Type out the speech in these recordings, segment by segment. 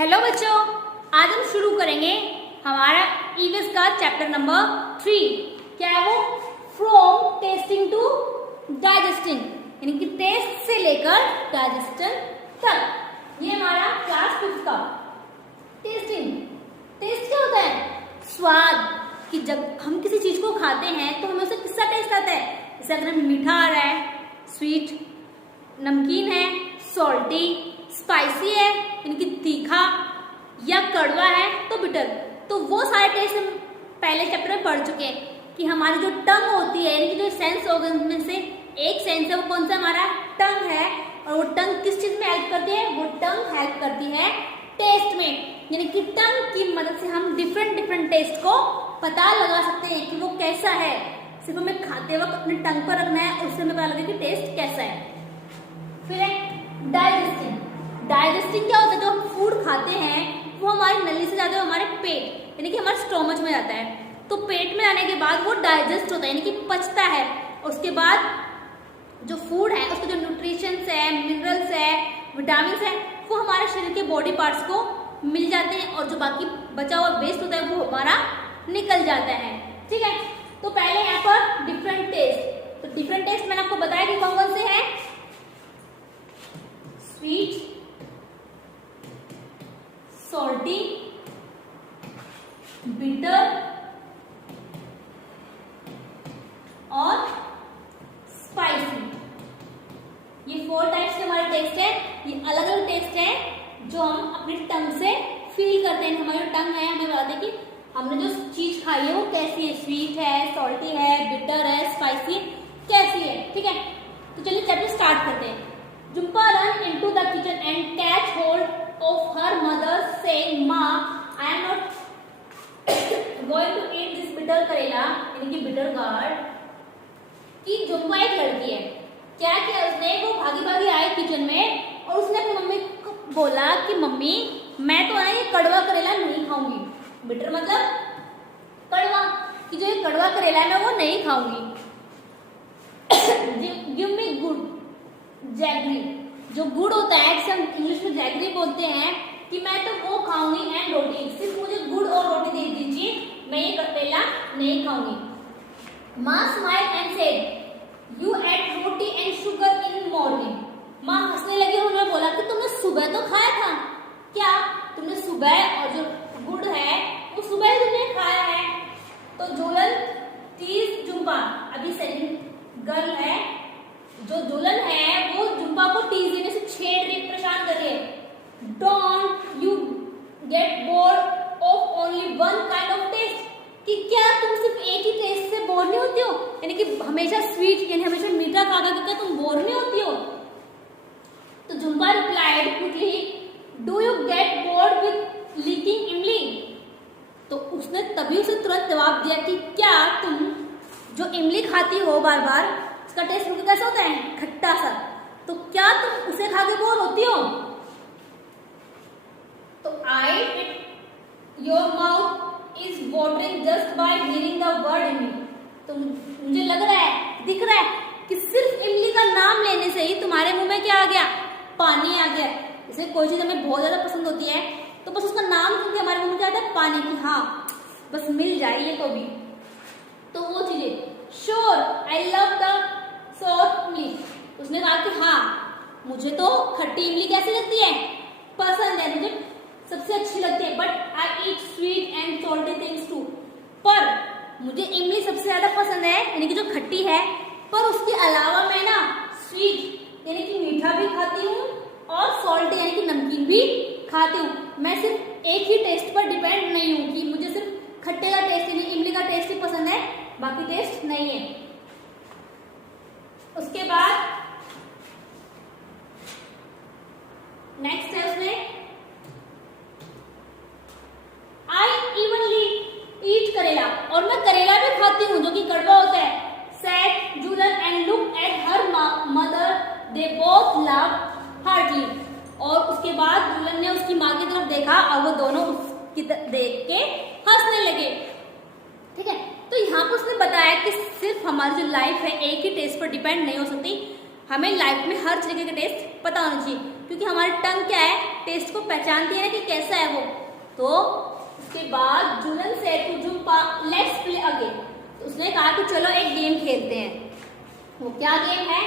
Hello बच्चों, आज हम शुरू करेंगे हमारा ईवीएस का चैप्टर नंबर 3। क्या है वो? फ्रॉम टेस्टिंग टू डाइजेस्टिंग, यानी कि टेस्ट से लेकर डाइजेस्शन तक। ये हमारा क्लास 5 का टेस्टिंग। टेस्ट क्या होता है? स्वाद। कि जब हम किसी चीज को खाते हैं तो हमें उससे किसका टेस्ट आता है? जैसे अगर मीठा आ रहा है, स्वीट, नमकीन है, सॉल्टी, स्पाइसी है यानी कि तीखा, या कड़वा है तो बिटर। तो वो सारे टेस्ट हम पहले चैप्टर में पढ़ चुके हैं कि हमारी जो टंग होती है, यानी कि जो सेंस ऑर्गन में से एक सेंस है वो कौन सा? हमारा टंग है। और वो टंग किस चीज में हेल्प करती है? वो टंग हेल्प करती है टेस्ट में, यानी कि टंग की मदद से हम डिफरेंट टेस्ट को पता लगा सकते हैं कि वो कैसा है। सिर्फ हमें खाते वक्त अपने टंग पर रखना है, उससे हमें पता लगे कि टेस्ट कैसा है। फिर है डाइजेस्टिंग। डाइजेस्टिंग क्या होता है? जो हम फूड खाते हैं वो हमारी नली से जाते हैं हमारे पेट, यानी कि हमारे स्टोमच में जाता है। तो पेट में आने के बाद वो डाइजेस्ट होता है, यानी कि पचता है। उसके बाद जो फूड है उसके जो न्यूट्रिशंस है, मिनरल्स है, विटामिन है, वो हमारे शरीर के बॉडी पार्ट्स को मिल जाते हैं और जो बाकी बचा हुआ वेस्ट होता है वो हमारा निकल जाता है। ठीक है, तो पहले यहाँ पर डिफरेंट टेस्ट। तो डिफरेंट टेस्ट मैंने आपको बताया कि कौन कौन से हैं? स्वीट, सॉल्टी, बिटर और स्पाइसी। ये 4 टाइप्स के हमारे टेस्ट है। ये अलग अलग टेस्ट है जो हम अपनी टंग से फील करते हैं। हमारी टंग है, हमें बताते हैं कि हमने जो चीज खाई है वो कैसी है। स्वीट है, सॉल्टी है, बिटर है, स्पाइसी कैसी है। ठीक है, तो चलिए चैप्टर स्टार्ट करते हैं। Jhumpa ran into the kitchen and catch hold of her mother, saying, "Ma, I am not going to eat this bitter करेला," यानी कि बिटर गार्ड। कि जुम्पा एक लड़की है, क्या किया उसने? वो भागी भागी आई किचन में और उसने अपनी मम्मी को बोला कि मम्मी, मैं तो ये कड़वा करेला नहीं खाऊंगी। बिटर मतलब कड़वा, कि जो ये कड़वा करेला है मैं वो नहीं खाऊंगी। Give me good jaggery. जो गुड़ होता है जिसे हम इंग्लिश में जैगरी बोलते हैं, कि मैं तो वो खाऊंगी एंड रोटी। सिर्फ मुझे गुड़ और रोटी दे दीजिए, मैं ये करेला नहीं खाऊंगी। माँ smile and said, you ate roti and sugar in morning. माँ हंसने लगी और उन्होंने बोला कि तुमने सुबह तो खाया था। क्या तुमने सुबह? और जो गुड़ है वो सुबह ही तुमने खाया है। तो जोलन टीज जुम्पा। अभी सेकंड गर्ल है, जो दुल्हन है वो जुम्पा को टीज देने से छेड़ रही, परेशान कर रही है। Don't you get bored of only one kind of taste. कि क्या तुम सिर्फ एक ही टेस्ट से बोर नहीं होती हो? यानी कि हमेशा स्वीट, यानी हमेशा मीठा खा खा क्या तुम बोर नहीं होती हो? तो Jhumpa replied quickly, do you get board with leaking इमली। तो उसने तभी उसे तुरंत जवाब दिया कि क्या तुम जो इमली खाती हो बार बार, उसका टेस्ट मुझे कैसा होता है? खट्टा सा। तो क्या तुम उसे खा के बोर होती हो? तो I it your mouth is watering just by hearing the word imli. तो मुझे लग रहा है, दिख रहा है कि सिर्फ इमली का नाम लेने से ही तुम्हारे मुंह में क्या आ गया? पानी आ गया। जैसे कोई चीज हमें बहुत ज्यादा पसंद होती है तो बस उसका नाम सुन के हमारे मुंह में क्या आता है? पानी। की हाँ बस मिल जाए ये को भी। तो वो चीजें, sure I love the soft इमली। उसने कहा कि हाँ मुझे तो खट्टी इमली कैसी लगती है? पसंद है, मुझे सबसे अच्छी लगती है। But I eat sweet and salty things too. पर मुझे इमली सबसे ज्यादा पसंद है, यानी कि जो खट्टी है। पर उसके अलावा मैं ना स्वीट यानी कि मीठा भी खाती हूँ और सॉल्टी यानी कि नमकीन भी खाती हूँ। मैं सिर्फ एक ही टेस्ट पर डिपेंड नहीं हूँ कि मुझे सिर्फ खट्टे का टेस्ट यानी इमली का टेस्ट ही पसंद है, बाकी टेस्ट नहीं है। उसके बाद नेक्स्ट है उसमें, आई इवनली ईट करेला। और मैं करेला भी खाती हूँ जो कि कड़वा होता है। Said Julan and look at her mother, they both love heartily. और उसके बाद दुल्हन ने उसकी माँ की तरफ देखा और वो दोनों उसकी देख के हंसने लगे। ठीक है, तो यहाँ पर उसने बताया कि सिर्फ हमारी जो लाइफ है एक ही टेस्ट पर डिपेंड नहीं हो सकती। हमें लाइफ में हर तरीके का टेस्ट पता होना चाहिए, क्योंकि हमारी टंग क्या है? टेस्ट को पहचानती है ना कि कैसा है वो। तो उसके बाद Julan said to Jumpa let's play again. तो उसने कहा कि चलो एक गेम खेलते हैं। वो क्या गेम है?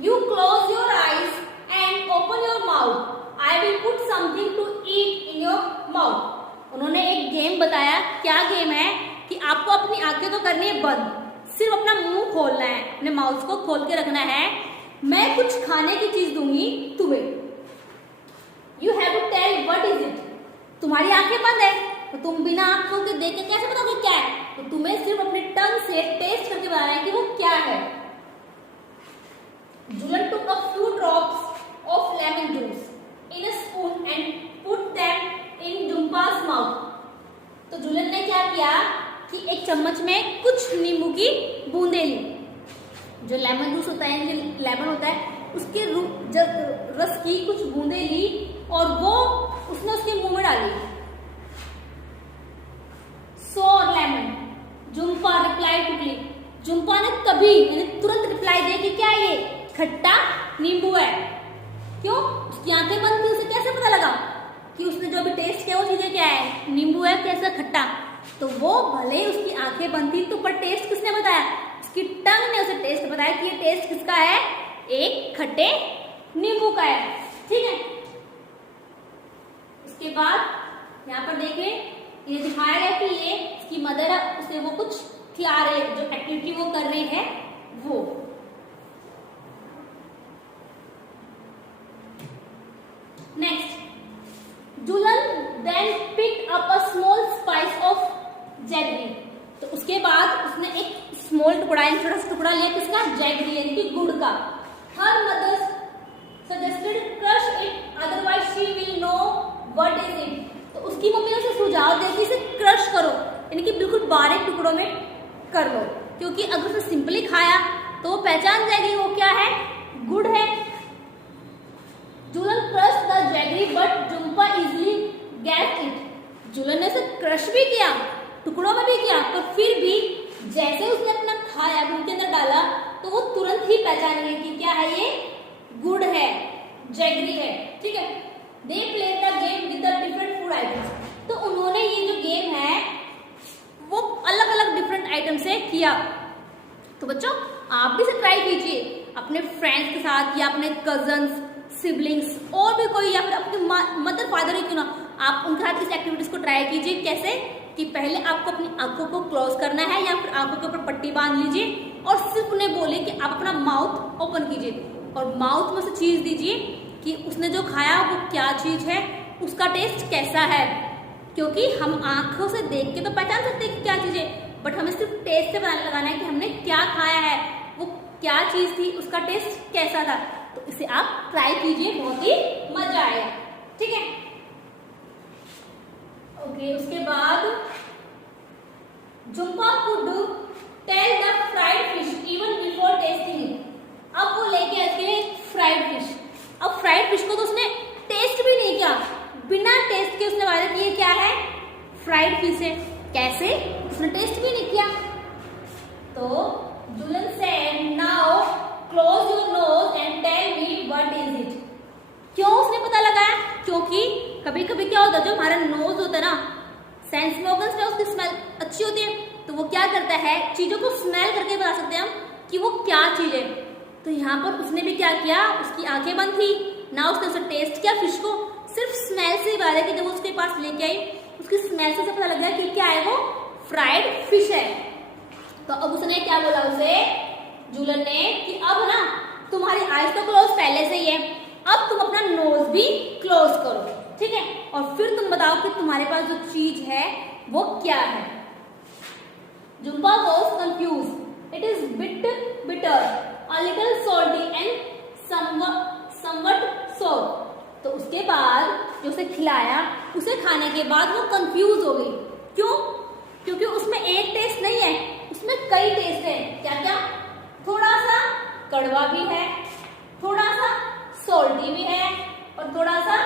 You close your eyes and open your mouth, I will put something to eat in your mouth. उन्होंने एक गेम बताया। क्या गेम है कि आपको अपनी आंखें तो करनी है बंद, सिर्फ अपना मुंह खोलना है, अपने माउथ को खोल के रखना है। मैं कुछ खाने की चीज दूंगी तुम्हें, you have to tell what is it. तुम्हारी आंखें बंद है तो तुम बिना आंखों के देख के कैसे बताओगे क्या है? तो तुम्हें सिर्फ अपने टंग से टेस्ट करके बताना है कि वो क्या है। जुलन took a few drops of lemon juice in a spoon and put them in जुम्पा's mouth। तो जुलन ने क्या किया कि एक चम्मच में कुछ नींबू की बूंदे ली। जो लेमन जूस होता है, जो लेमन होता है, उसके रस की कुछ बूंदे ली और वो उसने उसके मुंह में डाली। सोर lemon, Jhumpa reply quickly. Jhumpa ने तभी तुरंत रिप्लाई दिया कि क्या ये खट्टा नींबू है। क्यों? उसकी आंखें बंद थी, उसे कैसे पता लगा कि उसने जो भी टेस्ट किया वो चीजें क्या है, नींबू है, कैसा खट्टा। तो वो भले ही उसकी आंखें बंद थी तो पर टेस्ट किसने बताया? उसकी टंग ने उसे टेस्ट बताया कि ये टेस्ट किसका है, एक खट्टे नींबू का है। ठीक है। उसके बाद यहाँ पर देखें, ये दिखाया गया कि ये इसकी मदर है, उसे वो कुछ खिला रहे, जो एक्टिविटी वो कर रही है वो। Next, Julan then pick up a small spice of jaggery. तो उसके बाद उसने एक स्मॉल टुकड़ा, एक छोटा सा टुकड़ा लिया किसका, जैगरी यानी कि गुड़ का। Her mother suggested crush it otherwise she will know what is it. तो उसकी मम्मी ने उसे सुझाव दिया कि इसे क्रश करो, यानी कि बिल्कुल बारीक टुकड़ों में कर लो, क्योंकि अगर उसे सिंपली खाया तो वो पहचान जाएगी वो क्या है, गुड़ है। Julan crush the jaggery but Jumpa easily get it. Julan ने उसे क्रश भी किया, टुकड़ों में भी किया, पर फिर भी जैसे उसने अपना खाया, मुंह के अंदर डाला, तो वो तुरंत ही पहचान गई कि क्या है, ये गुड़ है, जैगरी है। ठीक है। They play the game with the different food items. तो उन्होंने ये जो गेम है वो अलग अलग डिफरेंट आइटम से किया। तो बच्चों आप भी इसे ट्राई कीजिए अपने फ्रेंड्स के साथ या अपने कजन्स, सिबलिंग्स और भी कोई, या फिर अपने मदर फादर ही क्यों ना, आप उनके साथ इस एक्टिविटीज को ट्राई कीजिए। कैसे कि पहले आपको अपनी आंखों को क्लोज करना है या फिर आंखों के ऊपर पट्टी बांध लीजिए और सिर्फ उन्हें बोले कि आप अपना माउथ ओपन कीजिए और माउथ में से चीज दीजिए कि उसने जो खाया वो क्या चीज है, उसका टेस्ट कैसा है। क्योंकि हम आंखों से देख के तो पहचान सकते हैं कि क्या चीज है, बट हमें सिर्फ टेस्ट से पता लगाना है कि हमने क्या खाया है, वो क्या चीज थी, उसका टेस्ट कैसा था। तो इसे आप ट्राई कीजिए, बहुत ही मजा आएगा। ठीक है। ओके। उसके बाद Jumpa could tell the fried fish even before tasting it. अब वो लेके आते फ्राइड फिश। अब फ्राइड फिश को तो उसने टेस्ट भी नहीं किया, बिना टेस्ट के उसने वादा किया क्या है, फ्राइड फिश है। कैसे? उसने टेस्ट भी नहीं किया। तो Julan said now close your nose and tell me what is it. क्यों उसने पता लगाया? क्योंकि कभी कभी क्या होता है, जो हमारा नोज होता है ना, सेंस ऑर्गन्स में उसकी स्मेल अच्छी होती है, तो वो क्या करता है, चीजों को स्मेल करके बता सकते हैं हम कि वो क्या चीज है। तो यहाँ पर उसने भी क्या किया, उसकी आंखें बंद थी ना, उसने उसे टेस्ट किया फिश को, सिर्फ स्मेल से ही बात कि जब उसके पास लेके आई उसकी स्मेल से पता लग गया कि क्या है, वो फ्राइड फिश है। तो अब उसने क्या बोला उसे, जुलन ने, कि अब ना तुम्हारी आईज तो क्लोज पहले से ही है, अब तुम अपना नोज भी क्लोज करो। ठीक है। और फिर तुम बताओ कि तुम्हारे पास जो चीज है वो क्या है। Jhumpa was confuse, it is bit bitter, a little salty and somewhat sour। तो उसके बाद जो उसे खिलाया, उसे खाने के बाद वो कंफ्यूज हो गई। क्यों? क्योंकि उसमें एक टेस्ट नहीं है, उसमें कई टेस्ट है। क्या क्या? थोड़ा सा कड़वा भी है, थोड़ा सा सॉल्टी भी है और थोड़ा सा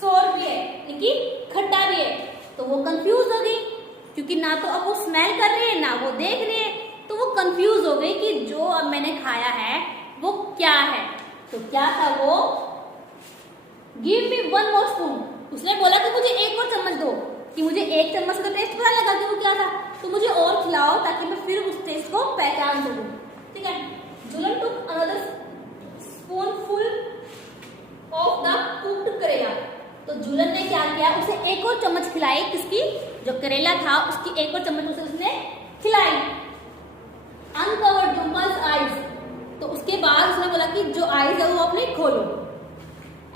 सोर भी है, लेकिन खट्टा भी है। तो वो कंफ्यूज हो गई क्योंकि ना तो अब वो स्मेल कर रही है ना वो देख रही है, तो वो कंफ्यूज हो गई कि जो अब मैंने खाया है वो क्या है। तो क्या था वो, गिव मी 1 more स्पून। उसने बोला कि मुझे एक और चम्मच दो, कि मुझे एक चम्मच से तो टेस्ट पता लगा कि वो क्या था, तो मुझे और खिलाओ ताकि मैं फिर उस टेस्ट को पहचान सकूं। ठीक है। Julan took another spoonful of the cooked karela. तो जुलन ने क्या किया, उसे एक और चम्मच खिलाई, किसकी, जो करेला था उसकी एक और चम्मच उसे उसने खिलाई। Uncovered Jumpa's eyes. तो उसके बाद उसने बोला कि जो आईज है वो अपने खोलो।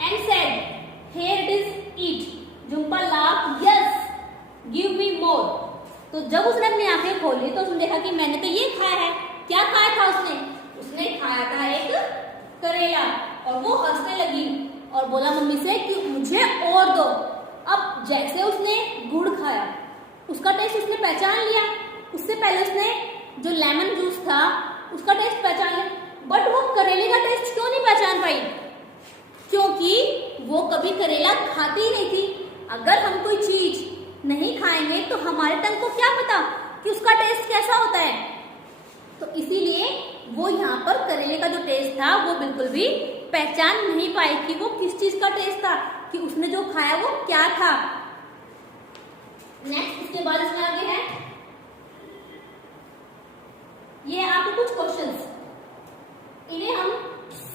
And said here it is eat. Jumpa laugh yes give me more. तो जब उसने अपनी आंखें खोली तो उसने देखा कि मैंने तो ये खाया है। क्या खाया था उसने, उसने खाया था एक करेला। और वो हंसने लगी और बोला मम्मी से कि मुझे और दो। अब जैसे उसने गुड़ खाया, उसका टेस्ट उसने पहचान लिया। उससे पहले उसने जो लेमन जूस था उसका टेस्ट पहचान लिया, बट वो करेले का टेस्ट क्यों नहीं पहचान पाई, क्योंकि वो कभी करेला खाती ही नहीं थी। अगर हम कोई चीज नहीं खाएंगे तो हमारे टंग को क्या पता कि उसका टेस्ट कैसा होता है। तो इसीलिए वो यहाँ पर करेले का जो टेस्ट था वो बिल्कुल भी पहचान नहीं पाई कि वो किस चीज का टेस्ट था, कि उसने जो खाया वो क्या था। नेक्स्ट इसके बाद इसमें आगे है, ये आपके कुछ क्वेश्चंस, इन्हें हम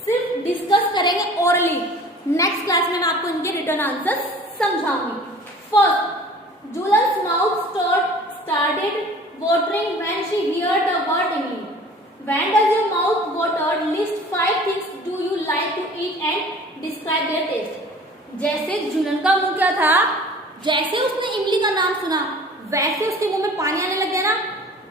सिर्फ डिस्कस करेंगे ओरली। नेक्स्ट क्लास में मैं आपको इनके रिटर्न आंसर समझाऊंगी। First, Julan's mouth started watering when she heard the word Imli. When does your mouth water? List 5 things do you like to eat and describe their taste. जैसे जुलन का मुंह क्या था, जैसे उसने इमली का नाम सुना वैसे उसके मुंह में पानी आने लग गया ना।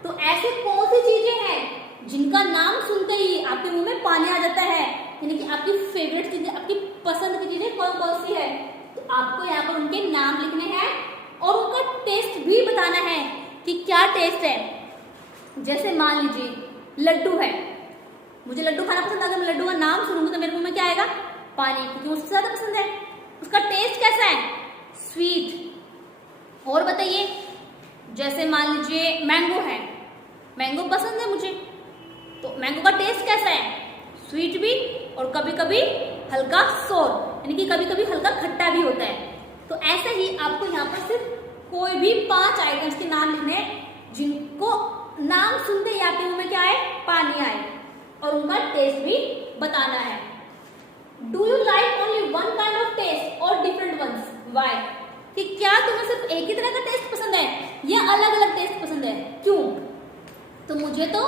तो ऐसे कौन सी चीजें हैं जिनका नाम सुनते ही आपके मुंह में पानी आ जाता है, यानी कि आपकी फेवरेट चीजें, आपकी पसंद की चीजें कौन कौन सी है। तो आपको यहाँ पर उनके नाम लिखने हैं और उनका टेस्ट भी बताना है कि क्या टेस्ट है। जैसे मान लीजिए लड्डू है, मुझे लड्डू खाना पसंद है, अगर मैं लड्डू का नाम सुनूंगी तो मेरे मुंह में क्या आएगा, पानी, क्योंकि मुझे ज्यादा पसंद है। उसका टेस्ट कैसा है, स्वीट। और बताइए, जैसे मान लीजिए मैंगो है, मैंगो पसंद है मुझे, तो मैंगो का टेस्ट कैसा है, स्वीट भी और कभी कभी हल्का सोर, यानी कि कभी कभी हल्का खट्टा भी होता है। तो ऐसे ही आपको यहाँ पर सिर्फ कोई भी 5 आइटम्स के नाम लिखने हैं जिनको नाम सुनते ही आपके मुंह में क्या आए, पानी आए, और उनका टेस्ट भी बताना है। Do you like only one kind of taste और डिफरेंट वंस, वाई? कि क्या तुम्हें सिर्फ एक ही तरह का टेस्ट पसंद है या अलग अलग टेस्ट पसंद है, क्यों? तो मुझे तो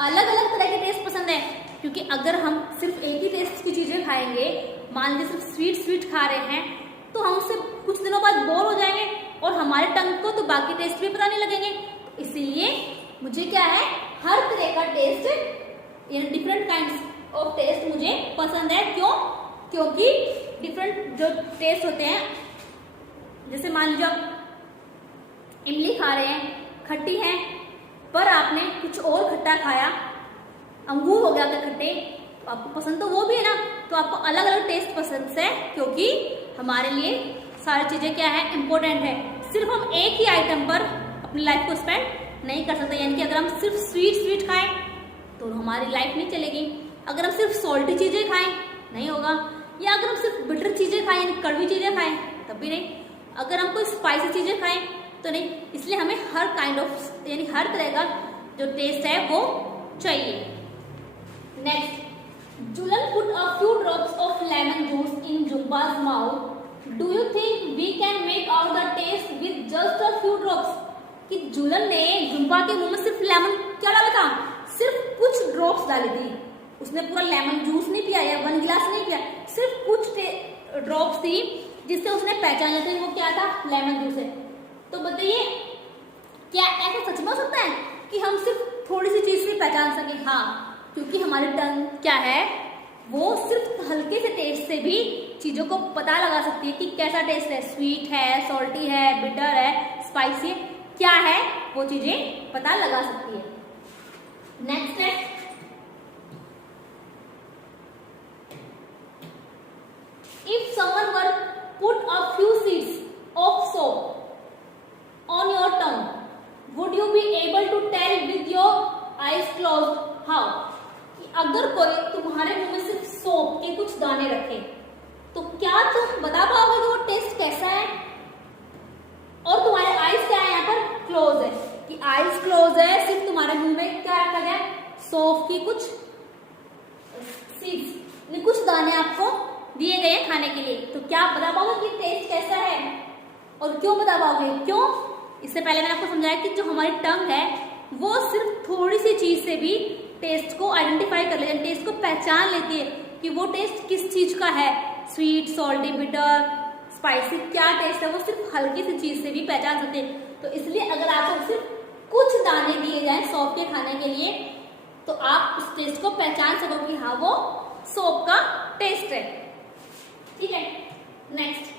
अलग अलग तरह के टेस्ट पसंद है, क्योंकि अगर हम सिर्फ एक ही टेस्ट की चीजें खाएंगे, मान लीजिए सिर्फ स्वीट स्वीट खा रहे हैं, तो हम उससे कुछ दिनों बाद बोर हो जाएंगे और हमारे टंग को तो बाकी टेस्ट भी पता नहीं लगेंगे। इसीलिए मुझे क्या है, हर तरह का टेस्ट, यानी डिफरेंट काइंड्स ऑफ टेस्ट मुझे पसंद है। क्यों? क्योंकि डिफरेंट जो टेस्ट होते हैं, जैसे मान लीजिए आप इमली खा रहे हैं, खट्टी है, पर आपने कुछ और खट्टा खाया, अंगूर हो गया आपके खट्टे, तो आपको पसंद तो वो भी है ना, तो आपको अलग अलग टेस्ट पसंद है, क्योंकि हमारे लिए सारी चीजें क्या है, इम्पोर्टेंट है। सिर्फ हम एक ही आइटम पर अपनी लाइफ को स्पेंड नहीं कर सकते, यानी कि अगर हम सिर्फ स्वीट स्वीट खाएं तो हमारी लाइफ नहीं चलेगी, अगर हम सिर्फ सॉल्टी चीजें खाएं नहीं होगा, या अगर हम सिर्फ बिटर चीजें खाएं, यानी कड़वी चीजें खाएं तब भी नहीं, अगर हम कोई स्पाइसी चीजें खाएं तो नहीं। इसलिए हमें हर काइंड ऑफ, यानी हर तरह का जो टेस्ट है वो चाहिए। Next, Julan put a few drops of lemon juice in Jumpa's mouth. Do you think we can make out the taste with just a few drops? कि जुलन ने जुम्पा के मुंह में सिर्फ लेमन क्या डाला था, सिर्फ कुछ ड्रॉप्स डाली थी, उसने पूरा लेमन जूस नहीं पिया या 1 गिलास नहीं पिया, सिर्फ कुछ ड्रॉप्स थी जिससे उसने पहचान लिया था वो क्या था, लेमन जूस है। तो बताइए, क्या ऐसा सच में हो सकता है कि हम सिर्फ थोड़ी सी चीज से पहचान सके? हाँ, क्योंकि हमारी टंग क्या है, वो सिर्फ हल्के से टेस्ट से भी चीजों को पता लगा सकती है कि कैसा टेस्ट है, स्वीट है, सॉल्टी है, बिटर है, स्पाइसी है, क्या है, वो चीजें पता लगा सकती है। नेक्स्ट है, if someone were put a few seeds of soap on your tongue, would you be able to tell with your eyes closed how? अगर कोई तुम्हारे मुंह में सिर्फ सोप के कुछ दाने रखे तो क्या क्या तुम बता पाओगे कि वो टेस्ट कैसा है? और तुम्हारे आईज क्या है यहाँ पर? क्लोज है, कि आईज क्लोज है, सिर्फ तुम्हारे मुंह में क्या रखा गया? सौंफ की कुछ सीड्स, कुछ दाने आपको दिए गए हैं खाने के लिए। तो क्या आप बता पाओगे कि टेस्ट कैसा है? और क्यों बता पाओगे? क्यों? इससे पहले मैंने आपको समझाया कि जो हमारी टंग है वो सिर्फ थोड़ी सी चीज से भी टेस्ट को आइडेंटिफाई कर लेती है, टेस्ट को पहचान लेती है कि वो टेस्ट किस चीज का है, स्वीट, सॉल्टी, बिटर, स्पाइसी, क्या टेस्ट है, वो सिर्फ हल्की सी चीज से भी पहचान सकते हैं। तो इसलिए अगर आपको सिर्फ कुछ दाने दिए जाए सौंफ के खाने के लिए तो आप उस टेस्ट को पहचान सको कि हाँ वो सौंफ का टेस्ट है। ठीक है, next.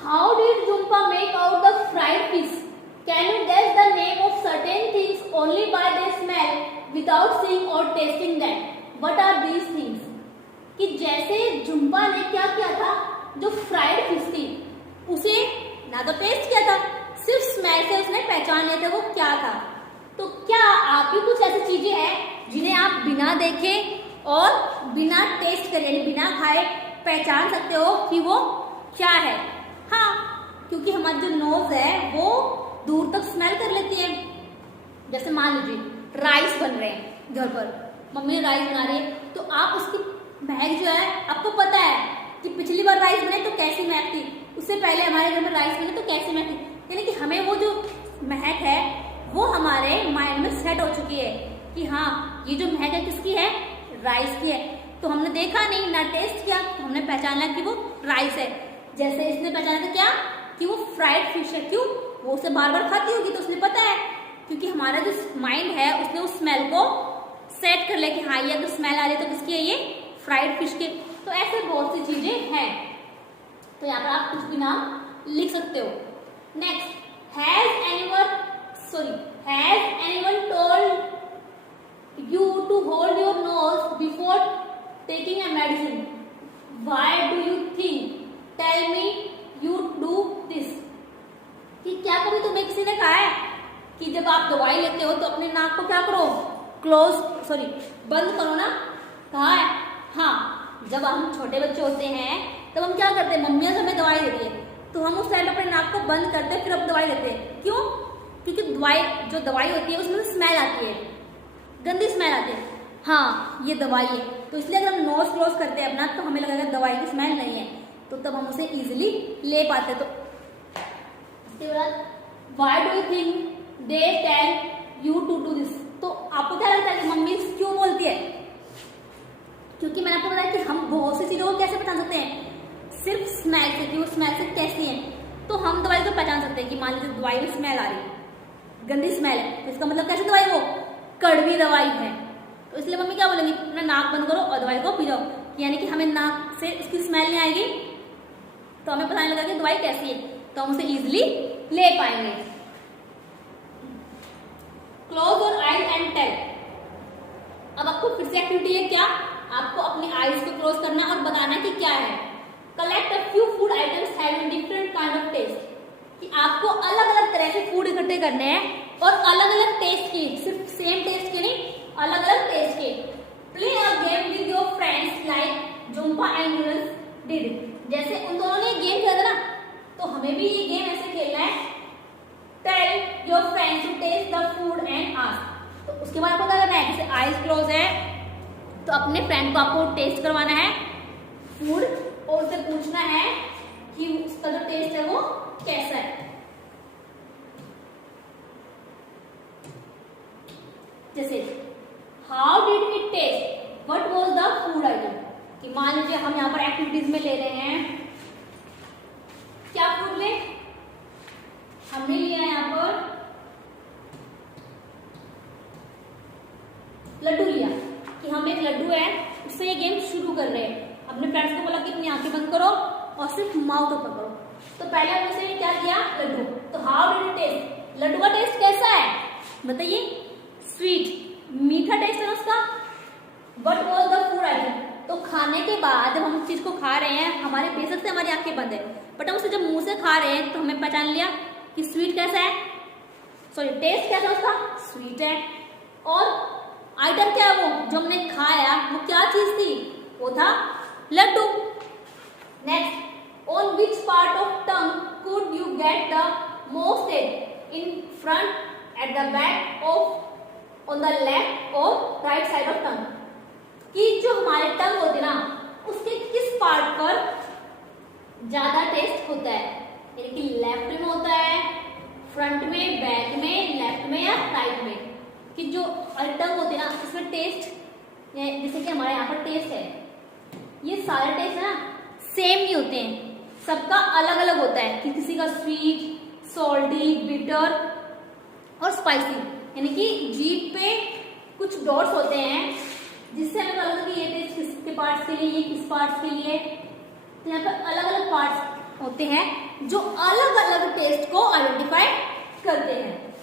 How did Jhumpa make out the fried fish? Can you guess the name of certain things only by their smell without seeing or tasting them? What are these things? कि जैसे झुम्पा ने क्या किया था, जो फ्राइड फिश थी उसे ना तो टेस्ट किया था, सिर्फ स्मेल से उसने पहचान लिया था वो क्या था। तो क्या आप भी कुछ ऐसी चीजें हैं जिन्हें आप बिना देखे और बिना टेस्ट करे, बिना खाए पहचान सकते हो कि वो क्या है? हाँ, क्योंकि हमारा जो नोज है वो दूर तक स्मेल कर लेती है। जैसे मान लीजिए राइस बन रहे हैं घर पर, मम्मी राइस बना रही है, तो आप उसकी महक जो है आपको पता है कि पिछली बार राइस बने तो कैसी महक थी, उससे पहले हमारे घर में राइस बने तो कैसी महक थी। यानी कि हमें वो जो महक है वो हमारे माइंड में सेट हो चुकी है कि हाँ ये जो महक है किसकी है? राइस की है। तो हमने देखा नहीं, ना टेस्ट किया, तो हमने पहचाना कि वो राइस है। जैसे इसने पहचाना था क्या? कि वो फ्राइड फिश है। क्यों? वो उसे बार बार खाती होगी तो उसने पता है, क्योंकि हमारा जो माइंड है उसने उस स्मेल को सेट कर लिया कि हाँ ये अगर स्मेल आ रही है तो किसकी है? ये फ्राइड फिश के। तो ऐसे बहुत सी चीजें हैं, तो यहाँ पर आप कुछ भी नाम लिख सकते हो। Next, has anyone told you to hold your nose before taking a medicine? Why do you think? Tell me you do this. कि क्या कभी तुम्हें किसी ने कहा है कि जब आप दवाई लेते हो तो अपने नाक को क्या करो? बंद करो ना। कहा है? हाँ, जब हम छोटे बच्चे होते हैं तब हम क्या करते हैं? मम्मियाँ से हमें दवाई देती है तो हम उस टाइम अपने नाक को बंद करते हैं, फिर अब दवाई देते हैं। क्यों? क्योंकि जो दवाई होती है उसमें स्मेल आती है, गंदी स्मेल आती है। हाँ ये दवाई है, तो इसलिए अगर हम नोज क्लोज करते हैं अपना तो हमें लगेगा दवाई की स्मेल नहीं है, तो तब हम उसे इजीली ले पाते। तो इसके बाद why do you think they tell you to do this? तो आपको क्या लगता है कि मम्मी क्यों बोलती है? क्योंकि मैंने आपको बताया कि हम बहुत सी चीजों को कैसे पहचान सकते हैं? सिर्फ स्मेल से, कि वो स्मेल से कैसी है। तो हम दवाई को पहचान सकते हैं कि मान लीजिए दवाई में स्मेल आ रही है, गंदी स्मेल है, तो इसका मतलब कैसी दवाई? वो कड़वी दवाई है। तो इसलिए मम्मी क्या बोलेंगी? अपना नाक बंद करो और दवाई को पी जाओ, यानी कि हमें नाक से उसकी स्मेल नहीं आएगी, तो हमें पता नहीं लगा कि दवाई कैसी है, तो हम उसे इजिली ले पाएंगे। Close your eyes and tell. अब आपको फिर से एक्टिविटी है क्या? आपको अपनी आईज को क्लोज करना और बताना कि क्या है। Collect a few food items having different kind of taste. कि आपको अलग अलग तरह के फूड इकट्ठे करने हैं और अलग अलग टेस्ट के, सिर्फ सेम टेस्ट के नहीं, अलग अलग टेस्ट के। Play a game with your friends like Jhumpa and noodles did. जैसे उन दोनों ने गेम खेला था ना, तो हमें भी ये गेम ऐसे खेलना है। Tell your friends to taste the food and ask. तो उसके बाद आपको क्या करना है? जैसे आईज क्लोज है तो अपने फ्रेंड को आपको टेस्ट करवाना है फूड और उससे पूछना है कि उसका जो टेस्ट है वो कैसा है। जैसे how did it test? What was the food item? कि मान लीजिए हम यहाँ पर एक्टिविटीज में ले रहे हैं, क्या फूड ले? हमने लिया यहाँ पर लड्डू लिया, कि हम एक लड्डू है उससे ये गेम शुरू कर रहे हैं। अपने फ्रेंड्स को बोला कि अपनी आंखें बंद करो और सिर्फ माउथ ओपन करो। तो पहले हमने से क्या किया? लड्डू। तो how did it taste? Laddoo का टेस्ट कैसा है बताइए? स्वीट, मीठा टेस्ट है उसका। What was the food item? तो खाने के बाद जब हम उस चीज को खा रहे हैं, हमारे बेशक से हमारी आंखें बंद है, बट हम उसे जब मुंह से खा रहे हैं तो हमें पहचान लिया कि स्वीट कैसा है, सॉरी टेस्ट कैसा उसका, स्वीट है। और आइटम क्या है वो जो हमने खाया, वो क्या चीज थी, वो था laddoo. Next, on which part of tongue could you get the most taste, in front, at the back, off, on the left और राइट साइड ऑफ टंग। कि जो हमारे टंग होते ना, उसके किस पार्ट पर ज्यादा टेस्ट होता है, यानी कि लेफ्ट में होता है, फ्रंट में, बैक में, लेफ्ट में या राइट में। कि जो टंग होते हैं ना, इसमें टेस्ट, जैसे कि हमारे यहाँ पर टेस्ट है, ये सारे टेस्ट है ना सेम नहीं होते हैं, सबका अलग अलग होता है। कि किसी का स्वीट, सॉल्टी, बिटर और स्पाइसी, यानी कि जीभ पे कुछ डॉट्स होते हैं जिससे हमें पता लगता है कि ये टेस्ट किसके पार्ट्स के लिए, ये किस पार्ट्स के लिए। तो यहाँ पर अलग अलग पार्ट्स होते हैं जो अलग अलग टेस्ट को आइडेंटिफाई करते हैं।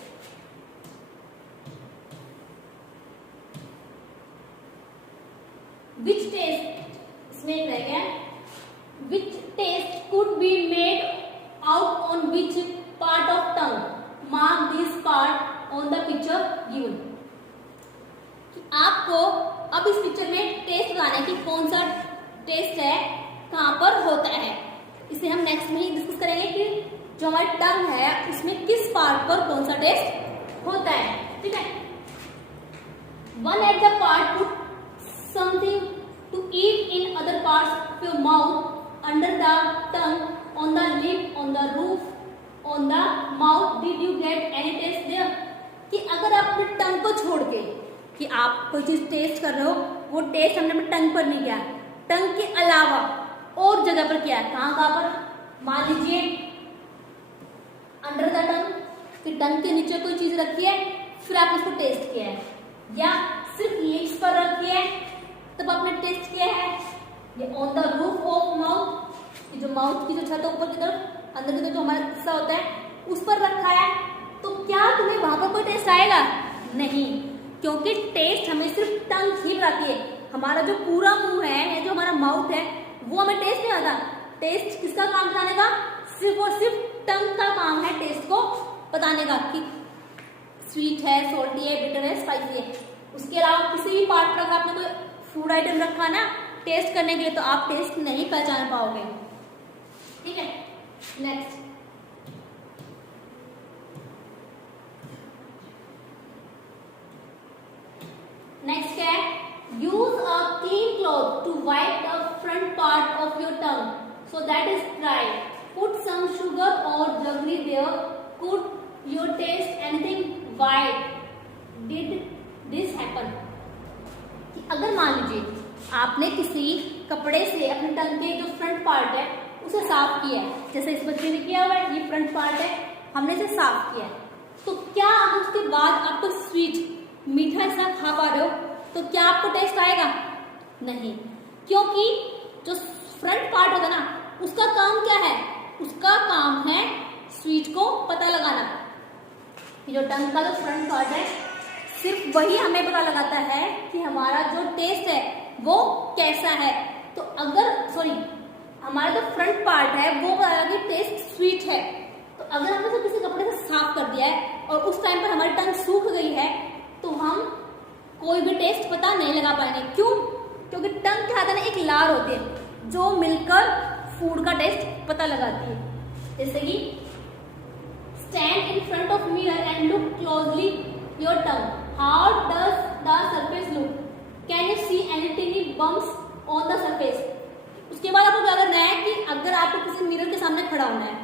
विच टेस्ट, इसमें रह गया, which taste could be made out on which part of tongue, mark this part on the picture given. आपको अब इस पिक्चर में टेस्ट बताना है कि कौन सा टेस्ट है, कहां पर होता है। इसे हम नेक्स्ट में ही डिस्कस करेंगे कि जो हमारी टंग है उसमें किस पार्ट पर कौन सा टेस्ट होता है। ठीक है, one at the part put something to eat in other parts of your mouth, under the tongue, on the lip, on the roof, on the mouth, did you get any taste there. कि अगर आप अपने टंग को छोड़ के कि आप कोई चीज टेस्ट कर रहे हो, वो टेस्ट हमने अपने टंग पर नहीं किया, टंग के अलावा और जगह पर किया है। कहां पर, मान लीजिए अंडर द टंग, कि टंग के नीचे कोई चीज रखी है, फिर आपने उसको टेस्ट किया है, या सिर्फ लिप्स पर रखी है तब आपने टेस्ट किया है, या on the roof of mouth, जो माउथ की जो छत है ऊपर की तरफ, अंदर की तरफ जो हमारा हिस्सा होता है उस पर रखा है, तो क्या तुम्हें वहां पर कोई टेस्ट आएगा? नहीं, क्योंकि टेस्ट हमें सिर्फ टंग ही बताती है। हमारा जो पूरा मुंह है या जो हमारा माउथ है वो हमें टेस्ट नहीं आता। टेस्ट किसका काम बताने का? सिर्फ और सिर्फ टंग का काम है टेस्ट को बताने का कि स्वीट है, सॉल्टी है, बिटर है, स्पाइसी है। उसके अलावा किसी भी पार्ट पर अगर आपने कोई फूड आइटम रखा ना टेस्ट करने के लिए, तो आप टेस्ट नहीं पहचान पाओगे। ठीक है, नेक्स्ट, नेक्स्ट क्या है? Use a clean cloth to wipe the front part of your tongue so that is dry, put some sugar or jaggery there, could your taste anything, why did this happen. अगर मान लीजिए आपने किसी कपड़े से अपने टंग के जो फ्रंट पार्ट है उसे साफ किया है, जैसे इस बच्चे ने किया हुआ है, ये फ्रंट पार्ट है, हमने इसे साफ किया है, तो क्या आप उसके बाद आपको स्वीट मीठा हिस्सा खा पा रहे हो? तो क्या आपको टेस्ट आएगा? नहीं, क्योंकि जो फ्रंट पार्ट होता है ना उसका काम क्या है? उसका काम है स्वीट को पता लगाना। जो टंग का जो फ्रंट पार्ट है सिर्फ वही हमें पता लगाता है कि हमारा जो टेस्ट है वो कैसा है। तो अगर हमारा जो फ्रंट पार्ट है वो बताएगा कि टेस्ट स्वीट है। तो अगर हमने तो किसी कपड़े से साफ कर दिया है और उस टाइम पर हमारी टंग सूख गई है तो हम कोई भी टेस्ट पता नहीं लगा पाएंगे। क्यों? क्योंकि टंग के हाथ में एक लार होती है जो मिलकर फूड का टेस्ट पता लगाती है। जैसे कि stand in front of mirror and look closely your tongue, how does the surface look, can you see any टिनी bumps on the surface. उसके बाद आपको क्या करना है कि अगर आपको किसी मिरर के सामने खड़ा होना है,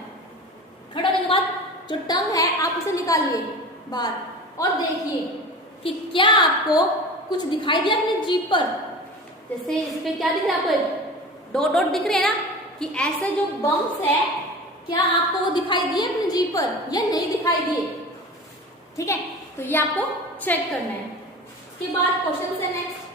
खड़ा होने के बाद जो टंग है आप उसे निकालिए बाहर और देखिए कि क्या आपको कुछ दिखाई दिया अपनी जीभ पर। जैसे इस पे क्या दिख रहा है आपको? डॉट डॉट दिख रहे हैं ना, कि ऐसे जो बम्प्स है क्या आपको वो दिखाई दिए अपनी जीभ पर या नहीं दिखाई दिए। ठीक है, तो ये आपको चेक करना है। उसके बाद क्वेश्चन है नेक्स्ट,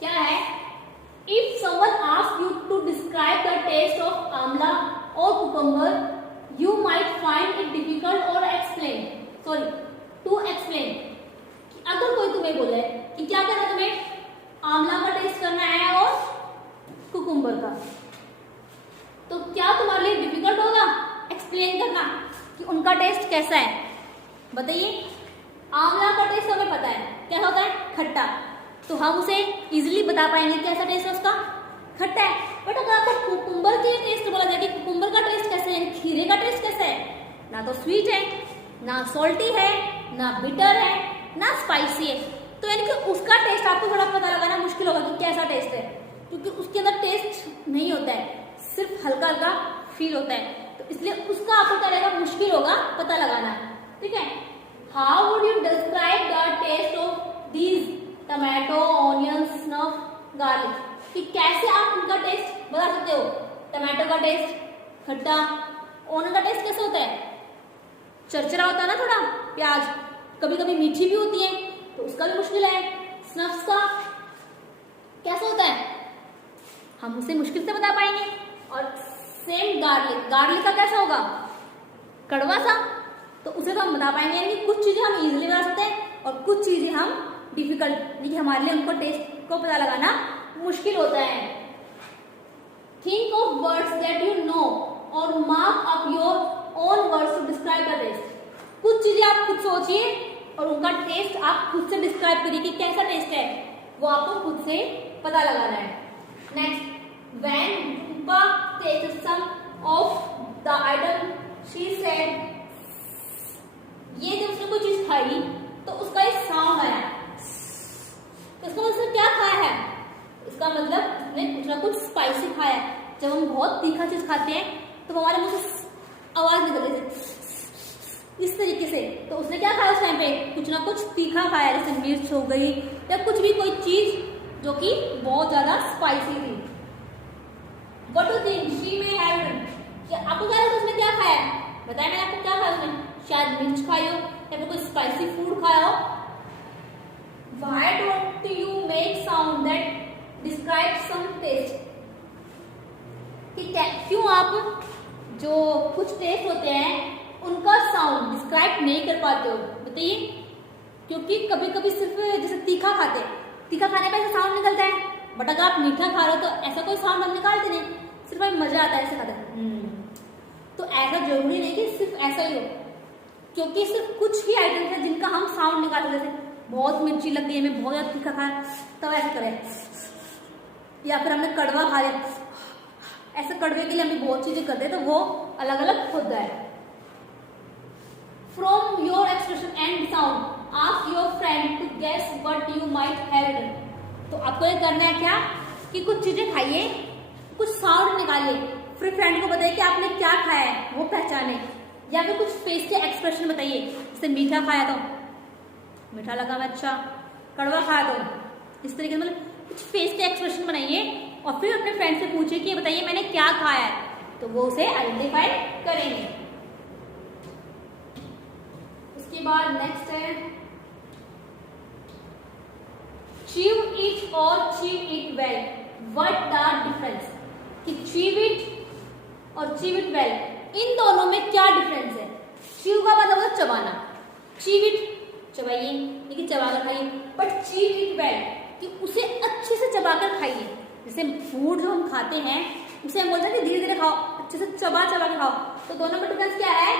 क्या है? If someone asks you to describe the taste of amla or cucumber, you might find it difficult or to explain. अगर कोई तुम्हें बोले कि क्या करना है, तुम्हें आंवला का टेस्ट करना है और कुकुम्बर कुकुम्बर का। तो क्या तुम्हारे लिए डिफिकल्ट होगा एक्सप्लेन करना कि उनका टेस्ट कैसा है? बताइए। आंवला का टेस्ट हमें पता है क्या होता है, खट्टा, तो हम उसे इजीली बता पाएंगे कैसा टेस्ट है उसका, खट्टा है। बट अगर आपको कुकुम्बर के टेस्ट बोला जाए कि कुकुम्बर का टेस्ट कैसा है, खीरे का टेस्ट कैसा है, ना तो स्वीट है, ना सॉल्टी है, ना बिटर है, ना स्पाइसी है, तो यानी कि उसका टेस्ट आपको थोड़ा पता लगाना मुश्किल होगा कि कैसा टेस्ट है, क्योंकि उसके अंदर टेस्ट नहीं होता है, सिर्फ हल्का हल्का फील होता है, तो इसलिए उसका आपको क्या रहेगा, मुश्किल होगा पता लगाना। ठीक है। How would you describe the taste of these tomato, onions, snuff, garlic, कि कैसे आप उनका टेस्ट बता सकते हो? टमाटो का टेस्ट खट्टा, ऑनियन का टेस्ट कैसा होता है, चरचरा होता है ना थोड़ा, प्याज कभी कभी मीठी भी होती है, तो उसका भी मुश्किल है। स्नफ्स का कैसा होता है, हम उसे मुश्किल से बता पाएंगे। और सेम गार्लिक, गार्लिक का कैसा होगा, कड़वा सा, तो उसे तो हम बता पाएंगे। यानी कि कुछ चीजें हम इजीली बता सकते हैं और कुछ चीजें हम डिफिकल्ट, यानी कि हमारे लिए उनको टेस्ट को पता लगाना मुश्किल होता है। Think of words that you know or mark up your own words to describe the taste. कुछ चीजें आप खुद सोचिए और उनका टेस्ट आप खुद से डिस्क्राइब करिए कि कैसा टेस्ट है, वो आपको खुद से पता लगाना है। Next, when Rupa tasted some of the item she said, ये जब उसने कोई चीज खाई तो उसका एक साउंड आया, तो इसका मतलब क्या खाया है, इसका मतलब उसने कुछ ना कुछ स्पाइसी खाया है। जब हम बहुत तीखा चीज खाते हैं तो हमारे मुंह से आवाज निकलती है इस तरीके से, तो उसने क्या खाया उस टाइम पे, कुछ ना कुछ तीखा खाया, जैसे मिर्च हो गई या कुछ भी कोई चीज जो कि बहुत ज्यादा स्पाइसी थी। What do you think? She may have done. आपको क्या लगता है उसने क्या खाया है, बताया मैंने आपको क्या खाया उसने, शायद मिर्च खाई हो या फिर कोई स्पाइसी फूड खाया हो। Why don't you make sound that describe some taste? क्यों आप जो कुछ टेस्ट होते हैं उनका साउंड डिस्क्राइब नहीं कर पाते हो, बताइए। क्योंकि कभी कभी सिर्फ जैसे तीखा खाते, तीखा खाने पे ऐसा साउंड निकलता है, बट अगर आप मीठा खा रहे हो तो ऐसा कोई साउंड हम निकालते नहीं, सिर्फ हमें मजा आता है ऐसे खाते। तो ऐसा जरूरी नहीं कि सिर्फ ऐसा ही हो, क्योंकि सिर्फ कुछ ही आइटम्स है जिनका हम साउंड निकालते, जैसे बहुत मिर्ची लग गई हमें, बहुत ज्यादा तीखा खाया तब ऐसे करें, या फिर हमने कड़वा खा लिया, ऐसे कड़वे के लिए हमें बहुत चीजें करते हैं, तो वो अलग अलग होता है। From your expression and sound ask your friend to guess what you might have done. तो आपको ये करना है क्या कि कुछ चीजें खाइए, कुछ साउंड निकालिए, फिर फ्रेंड को बताइए कि आपने क्या खाया है, वो पहचाने, या फिर कुछ फेस के एक्सप्रेशन बताइए, जैसे मीठा खाया तो मीठा लगा मैं, अच्छा कड़वा खाया तो इस तरीके से, मतलब कुछ फेस के एक्सप्रेशन बनाइए और फिर अपने फ्रेंड से पूछिए कि बताइए मैंने क्या खाया है, तो वो उसे आइडेंटिफाई करेंगे। उसके बाद नेक्स्ट है चीव इट और chew it well, what the difference, कि चीव इट और चीव इट वेल इन दोनों में क्या डिफरेंस है। चीव का मतलब होता है चबाना, चीव इट चबाइए, लेकिन चबाकर खाइए, बट चीव इट वेल कि उसे अच्छे से चबाकर खाइए। जैसे फूड जो हम खाते हैं उसे हम बोलते हैं कि धीरे धीरे खाओ, अच्छे से चबा चबा के खाओ, तो दोनों में डिफरेंस क्या है,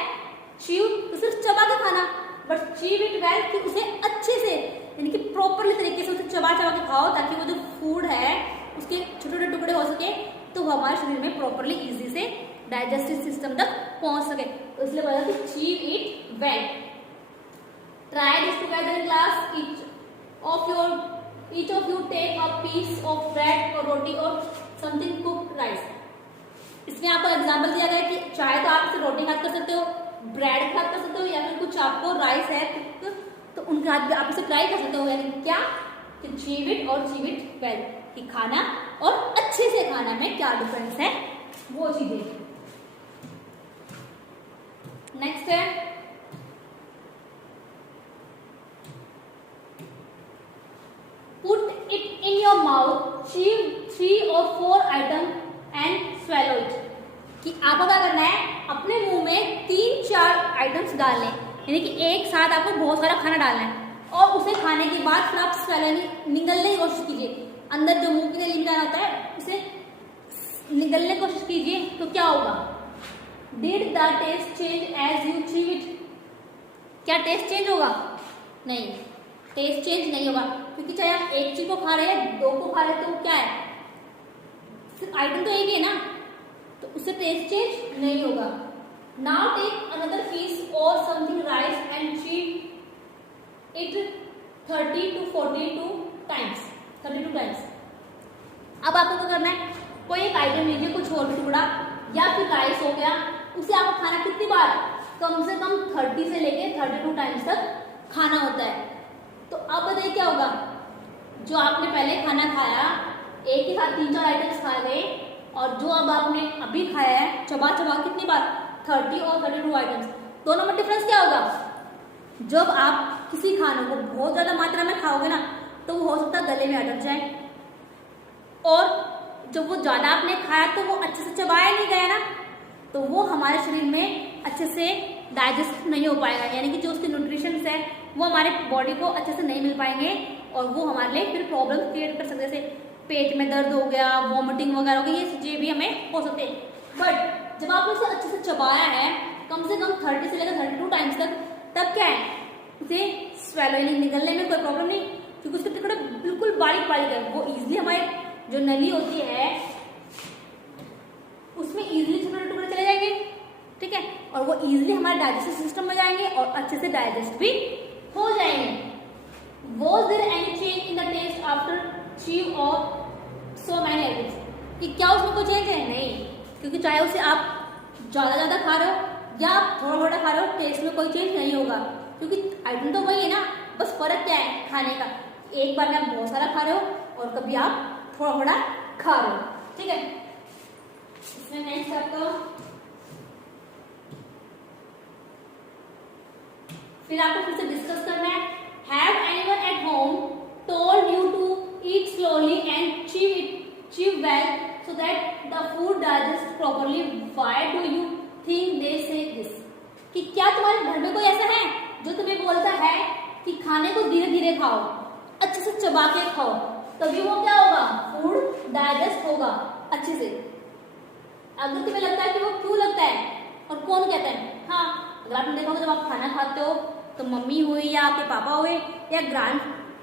चीव तो सिर्फ चबा के खाना, बट चीव इट वेल कि उसे अच्छे से यानी कि प्रॉपरली तरीके से उसे चबा चबा के खाओ, ताकि वो जो फूड है उसके छोटे छोटे टुकड़े हो सके, तो वो हमारे शरीर में प्रॉपरली इजी से डाइजेस्टिव सिस्टम तक पहुंच सके, तो इसलिए बोला कि chew it well. Try this together in class, each of you take a piece of bread or roti or something cooked rice। इसमें आपको एग्जांपल दिया गया कि चाहे तो आप इसे रोटी खाद कर सकते हो, ब्रेड खाद कर सकते हो, या फिर कुछ आपको राइस है तो उनके हाथ भी आप इसे ट्राई कर सकते हो। यानी क्या कि चीव इट और चीव इट वेल, कि खाना और अच्छे से खाना में क्या डिफरेंस है, वो चीजें। नेक्स्ट है put it in your mouth, chew 3 or 4 item and swallow it, कि आपको क्या करना है, अपने मुंह में 3-4 आइटम्स डालने, यानी कि एक साथ आपको बहुत सारा खाना डालना है, और उसे खाने के बाद फिर आप स्वेलो निगलने की कोशिश कीजिए, अंदर जो मुंह के लिए जाना होता है उसे निगलने की कोशिश कीजिए तो क्या होगा? Did the taste change as you chew it? क्या टेस्ट चेंज होगा? नहीं, टेस्ट चेंज नहीं होगा, क्योंकि चाहे आप एक चीज को खा रहे हैं, दो को खा रहे हैं, तो क्या है, सिर्फ आइटम तो एक ही है ना, तो उससे टेस्ट चेंज नहीं होगा। नाउ टेक अनदर पीस और something rice and chew it 30 to 42 times, 32 times. अब आपको क्या करना है, कोई एक आइटम लीजिए, कुछ और टुकड़ा या फिर राइस हो गया, उसे आपको खाना कितनी बार, कम से कम 30 से लेके 32 टाइम्स तक खाना होता है। तो अब बताइए क्या होगा, जो आपने पहले खाना खाया, एक ही साथ 3-4 आइटम्स खा गए, और जो अब आपने अभी खाया है चबा चबा कितनी बार, 30 और 32 आइटम्स, दोनों में डिफरेंस क्या होगा? जब आप किसी खाने को बहुत ज्यादा मात्रा में खाओगे ना, तो वो हो सकता है गले में अटक जाए, और जब वो ज्यादा आपने खाया तो वो अच्छे से चबाया नहीं गया ना, तो वो हमारे शरीर में अच्छे से डाइजेस्ट नहीं हो पाएगा, यानी कि जो उसके न्यूट्रिशंस है वो हमारे बॉडी को अच्छे से नहीं मिल पाएंगे, और वो हमारे लिए फिर प्रॉब्लम क्रिएट कर सकते हैं, जैसे पेट में दर्द हो गया, वॉमिटिंग वगैरह हो गई, ये चीजें भी हमें हो सकते हैं। बट जब आपने उसे अच्छे से चबाया है कम से कम 30 से लेकर 32 टाइम्स तक, तब क्या है, उसे स्वेलो यानी निगलने में कोई प्रॉब्लम नहीं, क्योंकि उसके टुकड़े बिल्कुल बारीक बारीक है, वो इजिली हमारे जो नली होती है उसमें इजिली छोटे टुकड़े चले जाएंगे, ठीक है, और वो इजिली हमारे डाइजेस्टिव सिस्टम में जाएंगे और अच्छे से डाइजेस्ट भी हो जाएंगे। Was there any change in the taste after chew और so many items? कि क्या उसमें कोई चेंज है? नहीं, क्योंकि चाहे उसे आप ज्यादा खा रहे हो या आप थोड़ा खा रहे हो, टेस्ट में कोई चेंज नहीं होगा, क्योंकि आइटम तो वही है ना, बस फर्क क्या है खाने का, एक बार में आप बहुत सारा खा रहे हो और कभी आप थोड़ा खा रहे हो, ठीक है। इसमें नेक्स्ट आपका, फिर आपको फिर से डिस्कस करना है, have anyone at home told you to eat slowly and chew well so that the food digest properly, why do you think they say this? कि क्या तुम्हारे घर में कोई ऐसा है जो तुम्हें बोलता है कि खाने को धीरे धीरे खाओ, अच्छे से चबा के खाओ, तभी वो क्या होगा, फूड डाइजेस्ट होगा अच्छे से। अगर तुम्हें लगता है कि वो क्यों लगता है और कौन कहता है, हाँ, अगर आपने देखा होगा जब आप खाना खाते हो तो मम्मी हुई या आपके पापा हुए या ग्रांड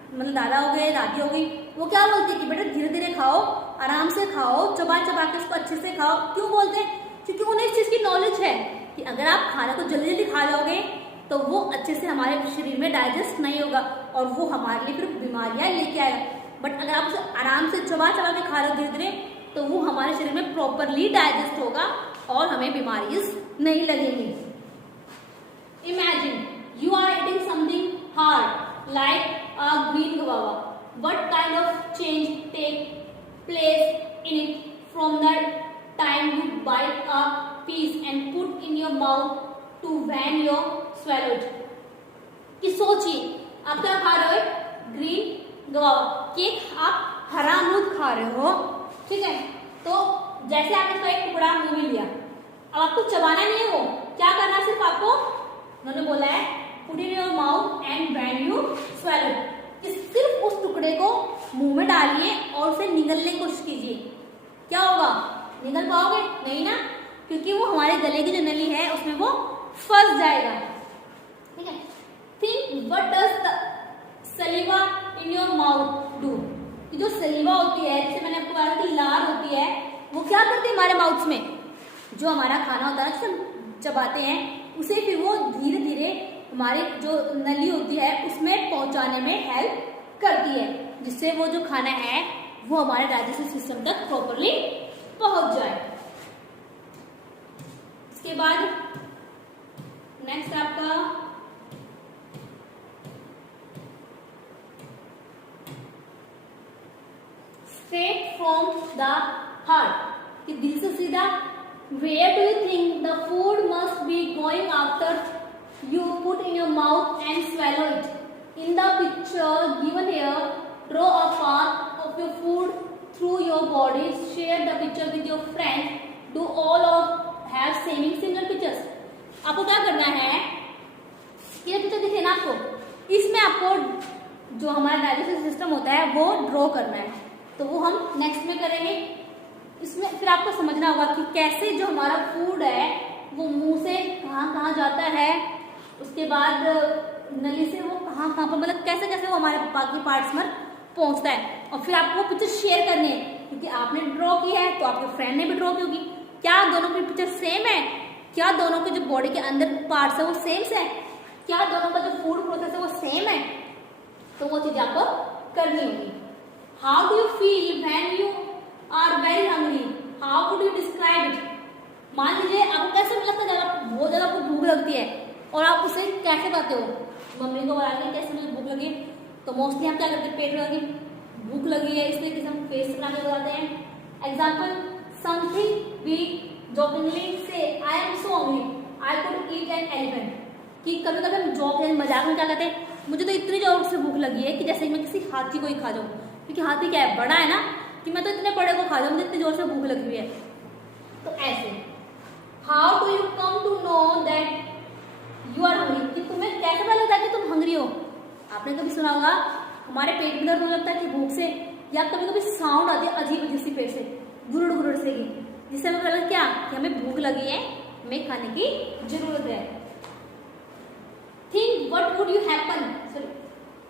मतलब दादा हो गए, दादी हो गई, वो क्या बोलते हैं कि बेटा धीरे धीरे खाओ, आराम से खाओ, चबा चबा के उसको अच्छे से खाओ। क्यों बोलते हैं? क्योंकि उन्हें इस चीज की नॉलेज है कि अगर आप खाने को जल्दी जल्दी खा जाओगे तो वो अच्छे से हमारे शरीर में डाइजेस्ट नहीं होगा और वो हमारे लिए फिर बीमारियां लेके आएगा। बट अगर आप उसे आराम से चबा चबा के खा रहे हो धीरे धीरे, तो वो हमारे शरीर में प्रॉपरली डाइजेस्ट होगा और हमें बीमारी नहीं लगेंगी। Imagine you are eating something hard like a green guava. What kind of change take place in it from the time you bite a piece and put in your mouth to when you swallow it? कि सोचिए आप क्या खा रहे हो, green गवावा, cake, आप हरा अमरूद खा रहे हो, ठीक है। तो जैसे आपने इसका एक टुकड़ा मुंह में लिया, अब आपको चबाना नहीं है, वो क्या करना, सिर्फ आपको उन्होंने बोला है put in your mouth and when you swallow, कि सिर्फ उस टुकड़े को मुंह में डालिए और उसे निगलने की कोशिश कीजिए। क्या होगा, निगल पाओगे? नहीं ना, क्योंकि वो हमारे गले की जो नली है उसमें वो फंस जाएगा, ठीक है। Think what does the सलीवा in your mouth do? कि जो सलीवा होती है, जैसे मैंने आपको बताया कि लार होती है, वो क्या करती है हमारे माउथ में, जो हमारा खाना होता है जिसे हम चबाते हैं, उसे फिर वो धीरे धीरे हमारी जो नली होती है उसमें पहुंचाने में हेल्प करती है, जिससे वो जो खाना है वो हमारे डाइजेस्टिव सिस्टम तक प्रॉपरली पहुंच जाए। इसके बाद नेक्स्ट आपका स्ट्रेट फ्रॉम द हार्ट, कि दिल से सीधा। Where do you think the food must be going after you put in your mouth and swallow it? In the picture given here, draw a path of your food through your body. Share the picture with your friends. Do all of have similar pictures? आपको क्या करना है, ये picture दिखे ना आपको, इसमें आपको जो हमारा डाइजेस्टिव सिस्टम होता है वो ड्रॉ करना है। तो वो हम नेक्स्ट में करेंगे। इसमें फिर आपको समझना होगा कि कैसे जो हमारा फूड है वो मुंह से कहाँ कहाँ जाता है, उसके बाद नली से वो कहाँ कहाँ पर, मतलब कैसे कैसे वो हमारे बाकी पार्ट्स में पहुंचता है। और फिर आपको वो पिक्चर शेयर करनी है, क्योंकि आपने ड्रॉ की है तो आपके फ्रेंड ने भी ड्रॉ की होगी। क्या दोनों की पिक्चर सेम है? क्या दोनों के जो बॉडी के अंदर पार्ट्स है वो सेम है? क्या दोनों का जो फूड प्रोसेस है वो सेम है? तो वो चीज आपको करनी होगी। How do you feel when you are very hungry? How would you describe it? मान लीजिए आपको कैसे लगता है, बहुत ज्यादा आपको भूख लगती है और आप उसे कैसे कहते हो? मम्मी को बुला के कैसे मुझे भूख लगी, तो मोस्टली हम क्या करते हैं, पेट लगी भूख लगी है इसलिए हम फेस बना के बताते हैं। एग्जाम्पल, समथिंग वी जोकिंगली से I am so hungry I could eat an elephant. कि कभी कभी हम जोक मजाक में क्या कहते हैं, मुझे तो इतनी जोर से भूख लगी है कि जैसे मैं किसी हाथी को ही खा जाऊं, क्योंकि हाथी क्या है, बड़ा है ना, कि मैं तो इतने बड़े को खा जाऊं, मुझे इतनी जोर से भूख लगी हुई है। तो ऐसे how do you come to know that you are hungry? कि तुम्हें कैसे पता लगता है कि तुम हंग्री हो? आपने कभी सुना होगा हमारे पेट में दर्द होने लगता है कि भूख से, या कभी कभी साउंड आती है अजीब अजीब सी पेट से, गुरुड़ गुरुड़ से, जिससे हमें पता लगता है क्या कि हमें भूख लगी है, हमें खाने की जरूरत है। Think what would you happen, sorry,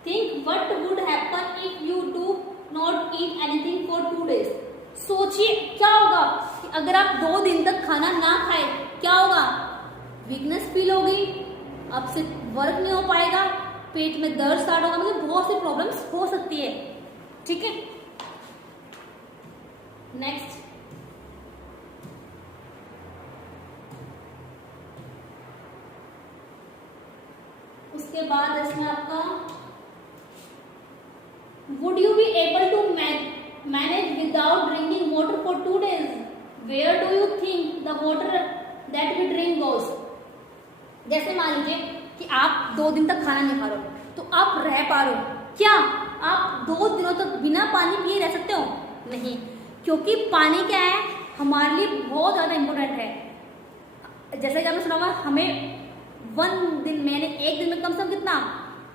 think what would happen if you do not eat anything for 2 days। सोचिए क्या होगा कि अगर आप 2 दिन तक खाना ना खाए, क्या होगा? वीकनेस फील होगी, आपसे वर्क नहीं हो पाएगा, पेट में दर्द स्टार्ट होगा, मतलब बहुत सी प्रॉब्लम्स हो सकती है। ठीक है, नेक्स्ट, उसके बाद इसमें आपका would you be able to manage without drinking water for 2 days? Where do you think the water that we drink goes? जैसे मान लीजिए कि आप 2 दिन तक खाना नहीं खा रहे हो, तो आप रह पा रहे हो क्या? आप 2 दिनों तक बिना पानी पिए रह सकते हो? नहीं, क्योंकि पानी क्या है, हमारे लिए बहुत ज्यादा इंपॉर्टेंट है। जैसे कि आपने सुना होगा, हमें 1 दिन में, एक दिन में कम से कम कितना,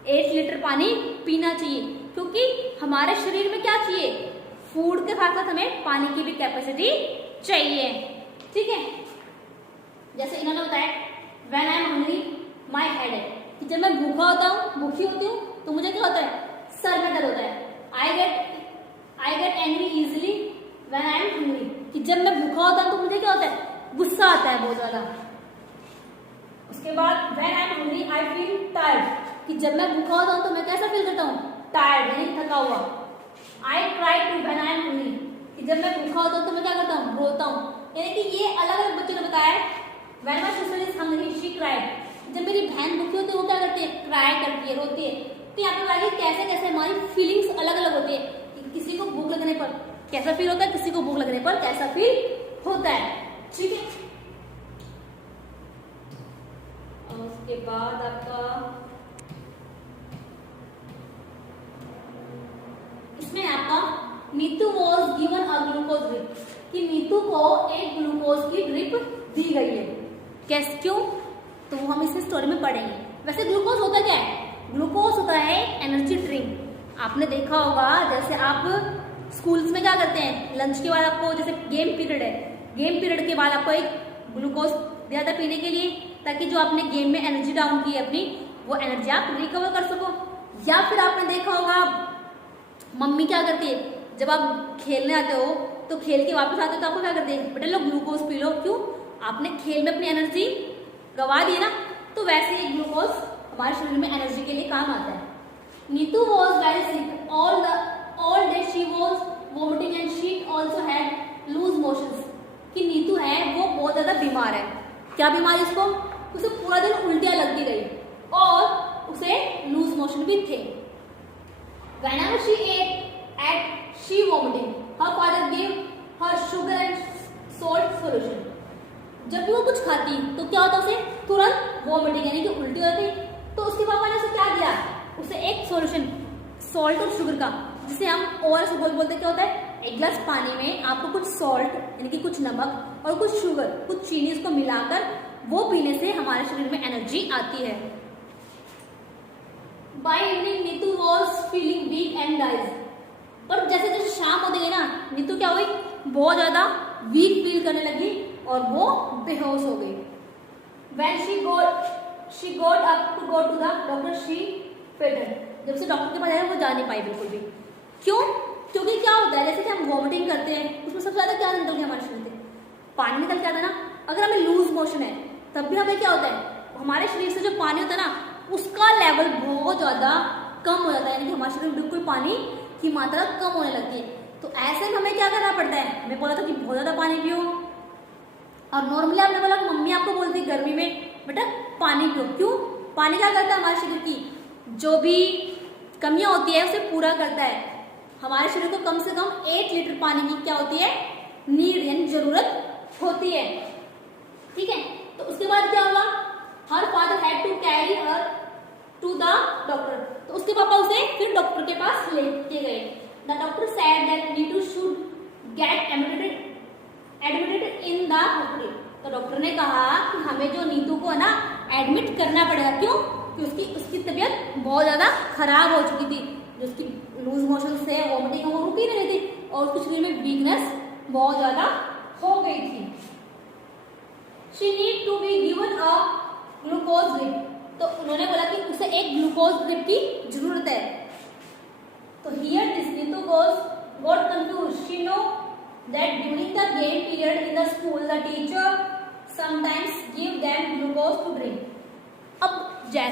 8 लीटर पानी पीना चाहिए, क्योंकि हमारे शरीर में क्या चाहिए, फूड के साथ साथ हमें पानी की भी कैपेसिटी चाहिए। ठीक है, जैसे इन्होंने बताया when I am hungry my head एक, कि जब मैं भूखा होता हूँ, भूखी होती हूँ, तो मुझे क्या होता है, सर में दर्द होता है। I get angry easily when I am hungry, कि जब मैं भूखा होता हूँ तो मुझे क्या होता है, गुस्सा आता है बहुत ज्यादा। उसके बाद when I am hungry I feel tired, कि जब मैं भूखा होता हूँ तो मैं कैसा फील करता हूँ, टायर्ड, यानी थका हुआ। I cry too when I am hungry, कि जब मैं भूखा होता हूँ तो मैं क्या करता हूँ, रोता हूँ। यानी कि ये अलग अलग बच्चों ने बताया है। When my sister is hungry she cried, जब मेरी बहन भूखी होती है वो क्या करती है, क्राई करती है, रोती है। तो यहाँ पे बताइए कैसे कैसे हमारी फीलिंग्स अलग अलग होती है, किसी को भूख लगने पर कैसा फील होता है, किसी को भूख लगने पर कैसा फील होता है। ठीक है, और उसके बाद आपका इसमें आपका Neetu was given a glucose drip, कि नीतू को एक ग्लूकोज की ड्रिप दी गई है। कैसे, क्यों, तो वो हम इस स्टोरी में पढ़ेंगे। वैसे ग्लूकोज होता क्या है? ग्लूकोज होता है एनर्जी ड्रिंक। आपने देखा होगा, जैसे आप स्कूल्स में क्या करते हैं, लंच के बाद आपको, जैसे गेम पीरियड है, गेम पीरियड के बाद आपको एक ग्लूकोज दिया जाता है पीने के लिए, ताकि जो आपने गेम में एनर्जी डाउन की है अपनी, वो एनर्जी आप रिकवर कर सको। या फिर आपने देखा होगा मम्मी क्या करती है, जब आप खेलने आते हो तो खेल के वापस आते हो तो आपको क्या करते हैं, बेटा लो ग्लूकोज पी लो। क्यों? आपने खेल में अपनी एनर्जी गवा दी ना। तो वैसे ही ग्लूकोज हमारे शरीर में एनर्जी के लिए काम आता है। Neetu was very sick all day she was vomiting and she also had loose motions, कि नीतू है वो बहुत ज्यादा बीमार है। क्या बीमार है उसको? उसे पूरा दिन उल्टियां लगती रही और उसे लूज मोशन भी थे। Whenever she ate, she vomiting. Her father gave her sugar and salt solution. जब भी वो कुछ खाती तो क्या होता, उसे तुरंत वोमिटिंग यानी कि उल्टी होती। तो उसके पापा ने उसे क्या दिया, उसे एक सॉल्यूशन सॉल्ट और शुगर का, जिसे हम ORS बोलते। क्या होता है, एक गिलास पानी में आपको कुछ सॉल्ट यानी कि कुछ नमक और कुछ शुगर, कुछ चीनी, इसको मिलाकर वो पीने से हमारे शरीर में एनर्जी आती है। By evening, Neetu was feeling weak and dies. पर जैसे जैसे शाम होती गई ना, नीतू क्या हुई, बहुत ज्यादा वीक फील करने लगी और वो बेहोश हो गई। When she got up to go to the doctor, she fainted. जब से डॉक्टर के पास आया वो जा नहीं पाई बिल्कुल भी। क्यों? क्योंकि क्या होता है, जैसे कि हम वॉमिटिंग करते हैं उसमें सबसे ज्यादा क्या निकल गया हमारे शरीर से, पानी निकल के आता है ना। अगर हमें लूज मोशन है तब भी हमें क्या होता है, हमारे शरीर से जो पानी होता है ना उसका लेवल बहुत ज्यादा कम हो जाता है, यानी कि हमारे शरीर में बिल्कुल पानी की मात्रा कम होने लगती है। तो ऐसे में हमें क्या करना पड़ता है, हमें बोला था कि बहुत ज्यादा पानी पियो, और नॉर्मली आपने बोला कि मम्मी आपको बोलती है गर्मी में बेटा पानी पियो। क्यों? पानी क्या करता है, हमारे शरीर की जो भी कमियां होती है उसे पूरा करता है। हमारे शरीर को कम से कम 8 लीटर पानी की क्या होती है, नीड यानी जरूरत होती है। ठीक है, तो उसके बाद क्या हुआ, her father had to carry her to the doctor. तो उसके पापा उसे फिर डॉक्टर के पास लेके गए। The doctor said that Neetu should get admitted in the hospital. तो डॉक्टर ने कहा कि हमें जो नीतू को है ना एडमिट करना पड़ेगा। क्यों? कि उसकी तबीयत बहुत ज्यादा खराब हो चुकी थी, जो उसकी लूज मोशन से वॉमिटिंग वो रुकी नहीं रही थी और उसके शरीर में वीकनेस बहुत ज्यादा हो गई थी। She need to be given a glucose drip. तो उन्होंने बोला कि उसे एक ग्लूकोज ड्रिप की जरूरत है। तो here this Neetu got confused. She know that during the game period in the school the teacher sometimes give them glucose to drink. अब जैसे